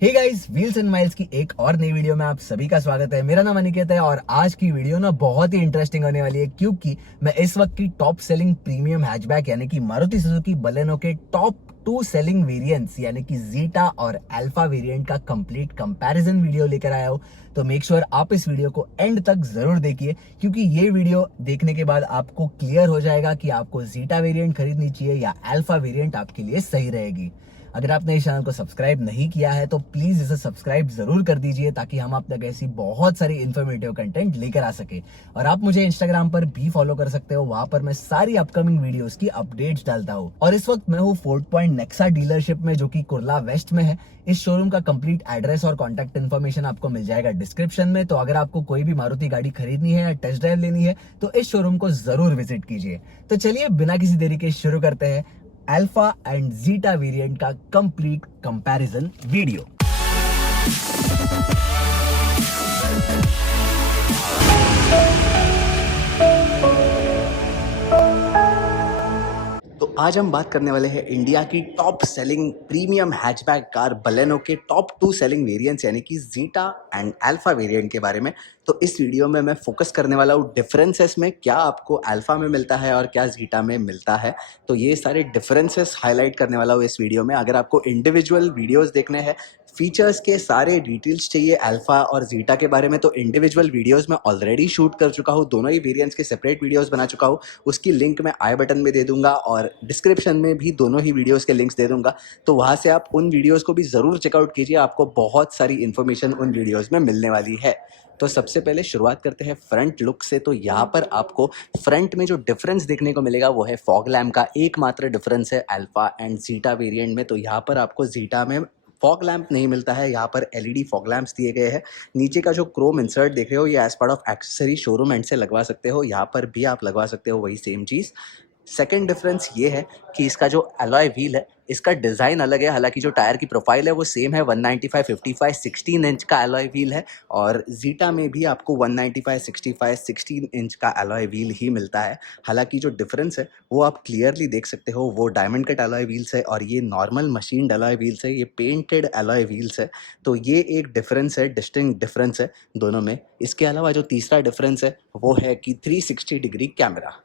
Hey guys, Wheels and Miles की एक और नई वीडियो में आप सभी का स्वागत है। मेरा नाम अनिकेत है और आज की वीडियो ना बहुत ही इंटरेस्टिंग होने वाली है क्योंकि मैं इस वक्त की टॉप सेलिंग प्रीमियम हैचबैक यानी कि मारुति सुजुकी बलेनो के टॉप 2 सेलिंग वेरिएंट्स यानी कि जीटा और अल्फा वेरिएंट का कंप्लीट कंपैरिजन वीडियो लेकर आया हूँ। तो मेक श्योर आप इस वीडियो को एंड तक जरूर देखिए क्योंकि ये वीडियो देखने के बाद आपको क्लियर हो जाएगा कि आपको जीटा वेरिएंट खरीदनी चाहिए या अल्फा वेरिएंट आपके लिए सही रहेगी। अगर आपने इस चैनल को सब्सक्राइब नहीं किया है तो प्लीज इसे सब्सक्राइब जरूर कर दीजिए ताकि हम आप तक ऐसी बहुत सारी इन्फॉर्मेटिव कंटेंट लेकर आ सके। और आप मुझे इंस्टाग्राम पर भी फॉलो कर सकते हो, वहां पर मैं सारी अपकमिंग वीडियोस की अपडेट्स डालता हूँ। और इस वक्त मैं हूँ फोर्ट पॉइंट नेक्सा डीलरशिप में जो कि कुर्ला वेस्ट में है। इस शोरूम का कंप्लीट एड्रेस और कॉन्टैक्ट इन्फॉर्मेशन आपको मिल जाएगा डिस्क्रिप्शन में। तो अगर आपको कोई भी मारुति गाड़ी खरीदनी है या टेस्ट ड्राइव लेनी है तो इस शोरूम को जरूर विजिट कीजिए। तो चलिए बिना किसी देरी के शुरू करते हैं अल्फा एंड जीटा वेरिएंट का कंप्लीट कंपैरिजन वीडियो। तो आज हम बात करने वाले हैं इंडिया की top selling premium hatchback car Baleno के टॉप 2 सेलिंग वेरिएंट्स यानी कि जीटा एंड अल्फा वेरिएंट के बारे में। तो इस वीडियो में मैं फोकस करने वाला हूँ डिफरेंसेस में, क्या आपको अल्फा में मिलता है और क्या जीटा में मिलता है। तो ये सारे डिफरेंसेस हाईलाइट करने वाला हूँ इस वीडियो में। अगर आपको इंडिविजुअल वीडियोस देखने हैं, फीचर्स के सारे डिटेल्स चाहिए अल्फा और जीटा के बारे में, तो इंडिविजुअल वीडियोस मैं ऑलरेडी शूट कर चुका हूँ। दोनों ही वेरिएंट्स के सेपरेट वीडियोस बना चुका हूँ। उसकी लिंक मैं आई बटन में दे दूंगा और डिस्क्रिप्शन में भी दोनों ही वीडियोस के लिंक्स दे दूंगा। तो वहां से आप उन वीडियोस को भी जरूर चेकआउट कीजिए, आपको बहुत सारी इन्फॉर्मेशन उन वीडियोस में मिलने वाली है। तो सबसे पहले शुरुआत करते हैं फ्रंट लुक से। तो यहाँ पर आपको फ्रंट में जो डिफरेंस देखने को मिलेगा वो है फॉग लैम्प का। एकमात्र डिफरेंस है अल्फा एंड जीटा वेरिएंट में। तो यहाँ पर आपको जीटा में फॉग लैम्प नहीं मिलता है, यहाँ पर एलईडी फॉग लैम्प्स दिए गए हैं। नीचे का जो क्रोम इंसर्ट देख रहे हो ये as part of accessory showroom end से लगवा सकते हो, यहाँ पर भी आप लगवा सकते हो वही सेम चीज़। सेकेंड डिफरेंस ये है कि इसका जो अलॉय व्हील है इसका डिज़ाइन अलग है। हालांकि जो टायर की प्रोफाइल है वो सेम है, 195 55 16 इंच का अलॉय व्हील है। और जीटा में भी आपको 195 65 16 इंच का अलॉय व्हील ही मिलता है। हालांकि जो डिफरेंस है वो आप क्लियरली देख सकते हो, वो डायमंड कट अलॉय व्हील्स है और ये नॉर्मल मशीन्ड अलॉय व्हील्स है, ये पेंटेड अलॉय व्हील्स है। तो ये एक डिफरेंस है, डिस्टिंक्ट डिफरेंस है दोनों में। इसके अलावा जो तीसरा डिफरेंस है वो है कि 360 डिग्री कैमरा।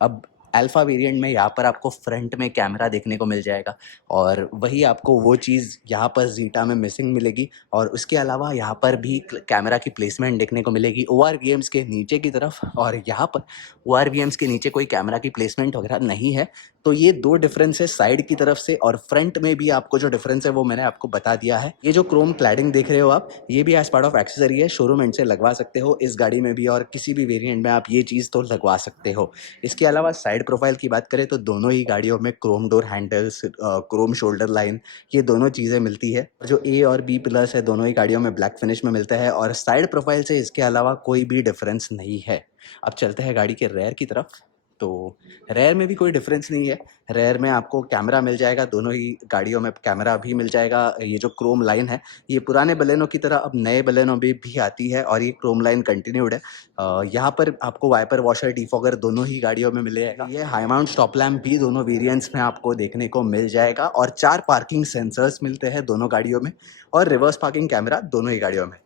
अब अल्फा वेरिएंट में यहाँ पर आपको फ्रंट में कैमरा देखने को मिल जाएगा और वही आपको वो चीज़ यहाँ पर जीटा में मिसिंग मिलेगी। और उसके अलावा यहाँ पर भी कैमरा की प्लेसमेंट देखने को मिलेगी ORVMs के नीचे की तरफ, और यहाँ पर ORVMs के नीचे कोई कैमरा की प्लेसमेंट वगैरह नहीं है। तो ये दो डिफरेंस है साइड की तरफ से। और फ्रंट में भी आपको जो डिफरेंस है वो मैंने आपको बता दिया है। ये जो क्रोम क्लैडिंग देख रहे हो आप, ये भी एज पार्ट ऑफ एक्सेसरी है, शोरूम एंड से लगवा सकते हो इस गाड़ी में भी, और किसी भी वेरिएंट में आप ये चीज़ तो लगवा सकते हो। इसके अलावा साइड प्रोफाइल की बात करें तो दोनों ही गाड़ियों में Chrome door handles, Chrome shoulder line, ये दोनों चीज़ें मिलती है। जो ए और बी प्लस है दोनों ही गाड़ियों में ब्लैक फिनिश में मिलता है। और साइड प्रोफाइल से इसके अलावा कोई भी डिफरेंस नहीं है। अब चलते हैं गाड़ी के रेयर की तरफ। तो रेयर में भी कोई डिफरेंस नहीं है। रेयर में आपको कैमरा मिल जाएगा, दोनों ही गाड़ियों में कैमरा भी मिल जाएगा। ये जो क्रोम लाइन है ये पुराने बलेनो की तरह अब नए बलेनो में भी आती है और ये क्रोम लाइन कंटिन्यूड है। यहाँ पर आपको वाइपर वॉशर डिफॉगर दोनों ही गाड़ियों में मिलेगा। ये हाई माउंट स्टॉप लैम्प भी दोनों वेरिएंट्स में आपको देखने को मिल जाएगा। और 4 पार्किंग सेंसर्स मिलते हैं दोनों गाड़ियों में, और रिवर्स पार्किंग कैमरा दोनों ही गाड़ियों में।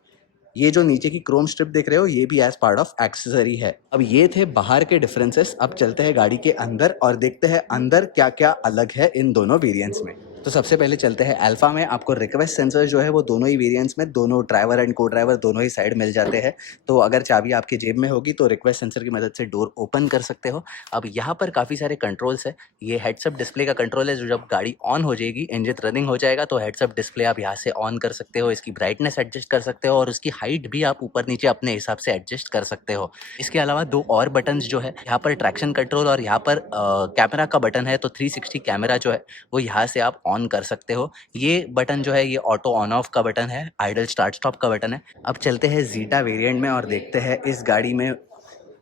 ये जो नीचे की क्रोम स्ट्रिप देख रहे हो ये भी एज पार्ट ऑफ एक्सेसरी है। अब ये थे बाहर के डिफरेंसेस। अब चलते हैं गाड़ी के अंदर और देखते हैं अंदर क्या क्या अलग है इन दोनों वेरिएंट्स में। तो सबसे पहले चलते हैं अल्फा में। आपको रिक्वेस्ट सेंसर जो है वो दोनों ही वेरिएंट्स में, दोनों ड्राइवर एंड को ड्राइवर दोनों ही साइड मिल जाते हैं। तो अगर चाबी आपकी जेब में होगी तो रिक्वेस्ट सेंसर की मदद से डोर ओपन कर सकते हो। अब यहाँ पर काफ़ी सारे कंट्रोल्स है। ये हेड्सअप डिस्प्ले का कंट्रोल है, जो जब गाड़ी ऑन हो जाएगी, इंजन रनिंग हो जाएगा तो हेड्सअप डिस्प्ले आप यहाँ से ऑन कर सकते हो। इसकी ब्राइटनेस एडजस्ट कर सकते हो और उसकी हाइट भी आप ऊपर नीचे अपने हिसाब से एडजस्ट कर सकते हो। इसके अलावा 2 और बटन्स जो है, यहाँ पर ट्रैक्शन कंट्रोल और यहाँ पर कैमरा का बटन है। तो 360 कैमरा जो है वो यहाँ से आप ऑन कर सकते हो। ये बटन जो है ये ऑटो ऑन ऑफ का बटन है, आइडल स्टार्ट स्टॉप का बटन है। अब चलते हैं जीटा वेरिएंट में और देखते हैं इस गाड़ी में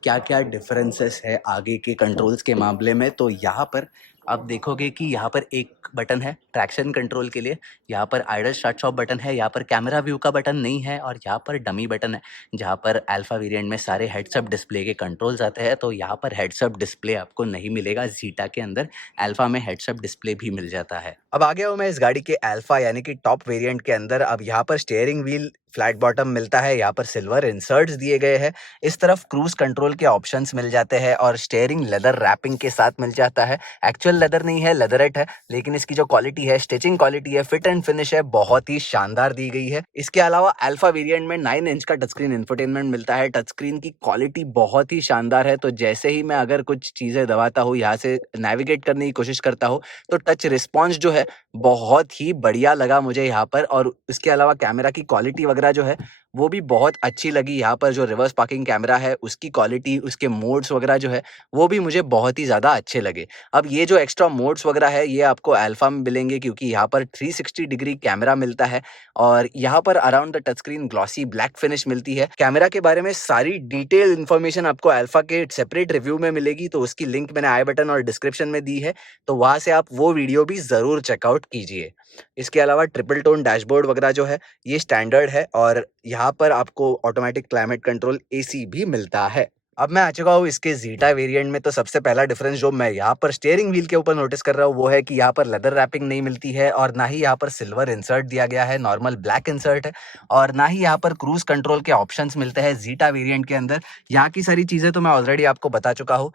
क्या क्या डिफरेंसेस है आगे के कंट्रोल्स के मामले में। तो यहाँ पर आप देखोगे कि यहाँ पर एक बटन है ट्रैक्शन कंट्रोल के लिए, यहाँ पर आइडल स्टार्ट स्टॉप बटन है, यहाँ पर कैमरा व्यू का बटन नहीं है और यहाँ पर डमी बटन है जहाँ पर अल्फा वेरिएंट में सारे हेड्सअप डिस्प्ले के कंट्रोल्स आते हैं। तो यहाँ पर हेड्सअप डिस्प्ले आपको नहीं मिलेगा, जीटा के अंदर अल्फा में हेड्सअप डिस्प्ले भी मिल जाता है। अब आ गया हूँ मैं इस गाड़ी के अल्फा यानी कि टॉप वेरिएंट के अंदर। अब यहाँ पर स्टीयरिंग व्हील फ्लैट बॉटम मिलता है, यहाँ पर सिल्वर इंसर्ट्स दिए गए हैं, इस तरफ क्रूज कंट्रोल के ऑप्शंस मिल जाते हैं और स्टीयरिंग लेदर रैपिंग के साथ मिल जाता है। एक्चुअल लेदर नहीं है, लेदरेट है, लेकिन इसकी जो क्वालिटी है, स्टिचिंग क्वालिटी है, फिट एंड फिनिश है, बहुत ही शानदार दी गई है। इसके अलावा अल्फा वेरिएंट में 9 इंच का टच स्क्रीन इंफोटेनमेंट मिलता है। टच स्क्रीन की क्वालिटी बहुत ही शानदार है, तो जैसे ही मैं अगर कुछ चीज़ें दबाता हूँ, यहाँ से नेविगेट करने की कोशिश करता हूँ, तो टच रिस्पॉन्स जो है बहुत ही बढ़िया लगा मुझे यहाँ पर। और इसके अलावा कैमरा की क्वालिटी वगैरह जो है वो भी बहुत अच्छी लगी। यहाँ पर जो रिवर्स पार्किंग कैमरा है उसकी क्वालिटी, उसके मोड्स वगैरह जो है वो भी मुझे बहुत ही ज़्यादा अच्छे लगे। अब ये जो एक्स्ट्रा मोड्स वगैरह है ये आपको अल्फा में मिलेंगे, क्योंकि यहाँ पर 360 डिग्री कैमरा मिलता है और यहाँ पर around the touch screen glossy black finish मिलती है। कैमरा के बारे में सारी डिटेल इन्फॉर्मेशन आपको अल्फा के सेपरेट रिव्यू में मिलेगी, तो उसकी लिंक मैंने आई बटन और डिस्क्रिप्शन में दी है, तो वहाँ से आप वो वीडियो भी ज़रूर चेकआउट कीजिए। इसके अलावा ट्रिपल टोन डैशबोर्ड वगैरह जो है ये स्टैंडर्ड है और यहाँ पर आपको ऑटोमेटिक क्लाइमेट कंट्रोल एसी भी मिलता है। अब मैं आ चुका हूँ इसके जीटा वेरिएंट में। तो सबसे पहला डिफरेंस जो मैं यहाँ पर स्टीयरिंग व्हील के ऊपर नोटिस कर रहा हूँ वो है कि यहाँ पर लेदर रैपिंग नहीं मिलती है और ना ही यहाँ पर सिल्वर इंसर्ट दिया गया है, नॉर्मल ब्लैक इंसर्ट है, और ना ही यहाँ पर क्रूज कंट्रोल के ऑप्शंस मिलते हैं जीटा वेरिएंट के अंदर। यहाँ की सारी चीज़ें तो मैं ऑलरेडी आपको बता चुका हूँ।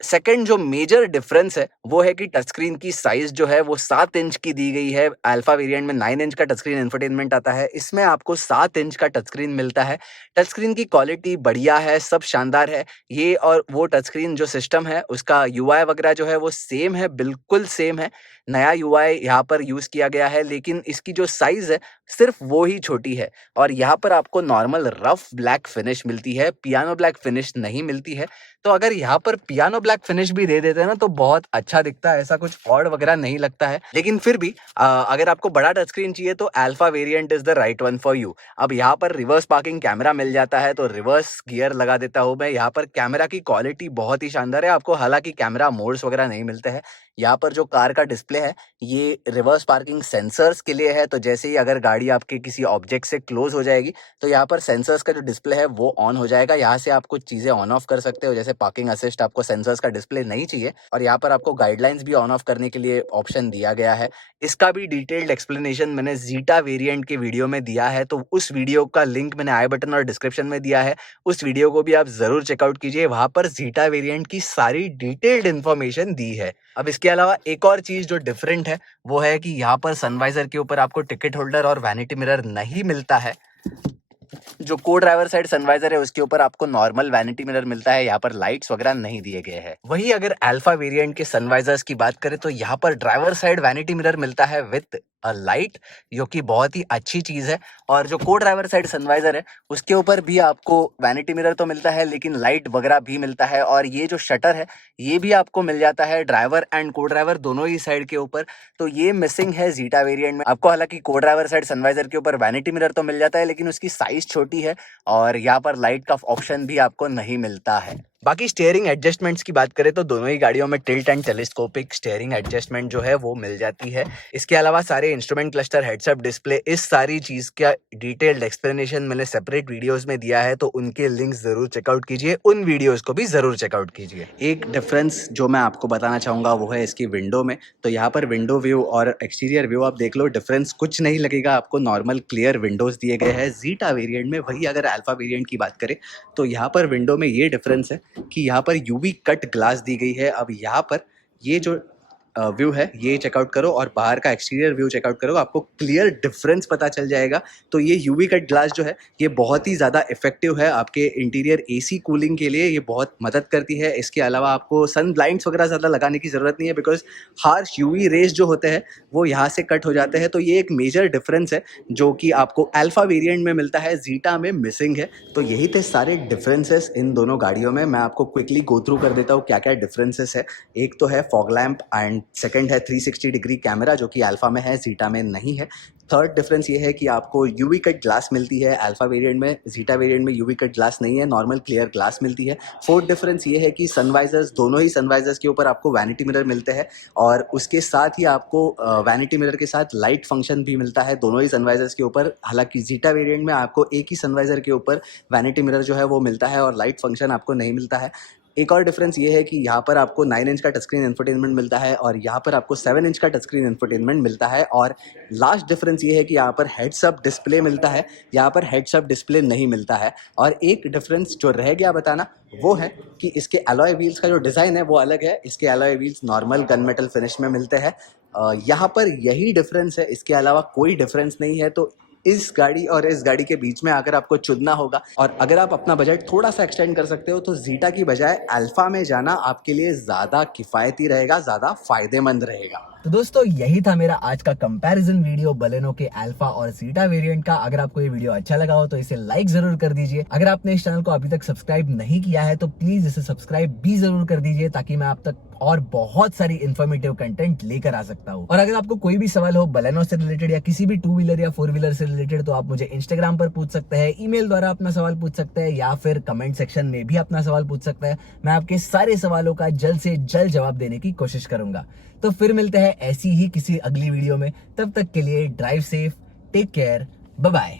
सेकंड जो मेजर डिफरेंस है वो है कि टच स्क्रीन की साइज जो है वो 7 इंच की दी गई है। अल्फा वेरिएंट में 9 इंच का टच स्क्रीन इंफोटेनमेंट आता है, इसमें आपको 7 इंच का टच स्क्रीन मिलता है। टच स्क्रीन की क्वालिटी बढ़िया है, सब शानदार है ये। और वो टच स्क्रीन जो सिस्टम है उसका यूआई वगैरह जो है वो सेम है, बिल्कुल सेम है। नया यूआई यहाँ पर यूज़ किया गया है, लेकिन इसकी जो साइज़ है सिर्फ वो ही छोटी है। और यहाँ पर आपको नॉर्मल रफ ब्लैक फिनिश मिलती है, पियानो ब्लैक फिनिश नहीं मिलती है। तो अगर यहाँ पर पियानो ब्लैक फिनिश भी दे देते हैं ना तो बहुत अच्छा दिखता है, ऐसा कुछ ऑड वगैरह नहीं लगता है। लेकिन फिर भी अगर आपको बड़ा टच स्क्रीन चाहिए तो alpha variant is the right one for you. अब यहाँ पर रिवर्स पार्किंग कैमरा मिल जाता है, तो रिवर्स गियर लगा देता हूँ मैं। यहाँ पर कैमरा की क्वालिटी बहुत ही शानदार है आपको, हालांकि कैमरा मोड्स वगैरह नहीं मिलते हैं। यहाँ पर जो कार का डिस्प्ले है ये रिवर्स पार्किंग सेंसर्स के लिए है, तो जैसे ही अगर गाड़ी आपके किसी ऑब्जेक्ट से क्लोज हो जाएगी तो यहाँ पर सेंसर्स का जो डिस्प्ले है वो ऑन हो जाएगा। यहाँ से आप कुछ चीज़ें ऑन ऑफ कर सकते हो, जैसे पार्किंग असिस्ट आपको सेंसर्स का डिस्प्ले नहीं चाहिए, और यहाँ पर आपको गाइडलाइंस भी ऑन ऑफ करने के लिए ऑप्शन दिया गया है। इसका भी डिटेल्ड एक्सप्लेनेशन मैंने जीटा वेरिएंट के वीडियो में दिया है, तो उस वीडियो का लिंक मैंने आई बटन और डिस्क्रिप्शन में दिया है, उस वीडियो को भी आप ज़रूर चेकआउट कीजिए। वहाँ पर जीटा वेरिएंट की सारी डिटेल्ड इन्फॉर्मेशन दी है। अब इसके अलावा एक और चीज़ जो डिफरेंट है वो है कि यहाँ पर सनवाइजर के ऊपर आपको टिकट होल्डर और वैनिटी मिरर नहीं मिलता है। जो को ड्राइवर साइड सनवाइजर है उसके ऊपर आपको नॉर्मल वैनिटी मिरर मिलता है, यहाँ पर लाइट्स वगैरह नहीं दिए गए हैं। वहीं अगर अल्फा वेरिएंट के सनवाइजर्स की बात करें तो यहाँ पर ड्राइवर साइड वैनिटी मिरर मिलता है विथ अ लाइट, जो कि बहुत ही अच्छी चीज़ है। और जो को ड्राइवर साइड सनवाइजर है उसके ऊपर भी आपको वैनिटी मिरर तो मिलता है लेकिन लाइट वगैरह भी मिलता है। और ये जो शटर है ये भी आपको मिल जाता है ड्राइवर एंड को ड्राइवर दोनों ही साइड के ऊपर, तो ये मिसिंग है जीटा वेरिएंट में आपको। हालांकि को ड्राइवर साइड सनवाइजर के ऊपर वैनिटी मिरर तो मिल जाता है लेकिन उसकी साइज छोटी है और यहाँ पर लाइट का ऑप्शन भी आपको नहीं मिलता है। बाकी स्टीयरिंग एडजस्टमेंट्स की बात करें तो दोनों ही गाड़ियों में tilt and telescopic steering adjustment जो है वो मिल जाती है। इसके अलावा सारे इंस्ट्रूमेंट क्लस्टर, हेडसअप डिस्प्ले, इस सारी चीज़ का डिटेल्ड एक्सप्लेनेशन मैंने सेपरेट वीडियोस में दिया है, तो उनके लिंक्स ज़रूर चेकआउट कीजिए, उन वीडियोस को भी ज़रूर चेकआउट कीजिए। एक डिफरेंस जो मैं आपको बताना चाहूँगा वो है इसकी विंडो में। तो यहाँ पर विंडो व्यू और एक्सटीरियर व्यू आप देख लो, डिफरेंस कुछ नहीं लगेगा आपको, नॉर्मल क्लियर विंडोज़ दिए गए हैं जीटा वेरिएंट में। वही अगर अल्फा वेरिएंट की बात करें तो यहाँ पर विंडो में ये डिफरेंस है कि यहाँ पर यूवी कट ग्लास दी गई है। अब यहाँ पर ये जो व्यू है ये चेकआउट करो और बाहर का एक्सटीरियर व्यू चेकआउट करो, आपको क्लियर डिफरेंस पता चल जाएगा। तो ये यूवी कट ग्लास जो है ये बहुत ही ज़्यादा इफेक्टिव है आपके इंटीरियर एसी कूलिंग के लिए, ये बहुत मदद करती है। इसके अलावा आपको सन ब्लाइंड्स वगैरह ज़्यादा लगाने की ज़रूरत नहीं है, बिकॉज हार्श यूवी रेज जो होते हैं वो यहाँ से कट हो जाते हैं। तो ये एक मेजर डिफरेंस है जो कि आपको अल्फा वेरिएंट में मिलता है, जीटा में मिसिंग है। तो यही थे सारे डिफरेंसेस इन दोनों गाड़ियों में। मैं आपको क्विकली गो थ्रू कर देता हूँ क्या क्या डिफरेंसेस है। एक तो है फॉग लैम्प एंड सेकंड है 360 डिग्री कैमरा, जो कि अल्फा में है, जीटा में नहीं है। थर्ड डिफरेंस ये है कि आपको यूवी कट ग्लास मिलती है अल्फा वेरिएंट में, जीटा वेरिएंट में यूवी कट ग्लास नहीं है, नॉर्मल क्लियर ग्लास मिलती है। फोर्थ डिफरेंस ये है कि सनवाइजर्स, दोनों ही सनवाइजर्स के ऊपर आपको वैनिटी मिरर मिलते हैं, और उसके साथ ही आपको वैनिटी मिरर के साथ लाइट फंक्शन भी मिलता है दोनों ही सनवाइजर्स के ऊपर। हालांकि जीटा वेरिएंट में आपको एक ही सनवाइजर के ऊपर वैनिटी मिरर जो है वो मिलता है और लाइट फंक्शन आपको नहीं मिलता है। एक और डिफरेंस ये है कि यहाँ पर आपको 9 इंच का टच स्क्रीन इंफोटेनमेंट मिलता है और यहाँ पर आपको 7 इंच का टच स्क्रीन इंफोटेनमेंट मिलता है। और लास्ट डिफरेंस ये है कि यहाँ पर हेड्स अप डिस्प्ले मिलता है, यहाँ पर हेड्स अप डिस्प्ले नहीं मिलता है। और एक डिफरेंस जो रह गया बताना वो है कि इसके अलॉय व्हील्स का जो डिज़ाइन है वो अलग है। इसके alloy wheels normal gun metal finish में मिलते हैं। यहाँ पर यही डिफरेंस है, इसके अलावा कोई डिफरेंस नहीं है। तो इस गाड़ी और इस गाड़ी के बीच में अगर आपको चुनना होगा और अगर आप अपना बजट थोड़ा सा एक्सटेंड कर सकते हो तो जीटा की बजाय अल्फा में जाना आपके लिए ज़्यादा किफ़ायती रहेगा, ज़्यादा फायदेमंद रहेगा। तो दोस्तों यही था मेरा आज का कंपैरिजन वीडियो बलेनो के अल्फा और जीटा वेरिएंट का। अगर आपको ये वीडियो अच्छा लगा हो तो इसे लाइक जरूर कर दीजिए। अगर आपने इस चैनल को अभी तक सब्सक्राइब नहीं किया है तो प्लीज इसे सब्सक्राइब भी जरूर कर दीजिए, ताकि मैं आप तक और बहुत सारी इन्फॉर्मेटिव कंटेंट लेकर आ सकता हूँ। और अगर आपको कोई भी सवाल हो बलेनो से रिलेटेड या किसी भी 2 व्हीलर या 4 व्हीलर से रिलेटेड, तो आप मुझे इंस्टाग्राम पर पूछ सकते हैं, ईमेल द्वारा अपना सवाल पूछ सकते हैं, या फिर कमेंट सेक्शन में भी अपना सवाल पूछ सकते हैं। मैं आपके सारे सवालों का जल्द से जल्द जवाब देने की कोशिश करूंगा। तो फिर मिलते हैं ऐसी ही किसी अगली वीडियो में। तब तक के लिए drive safe, take care, bye bye.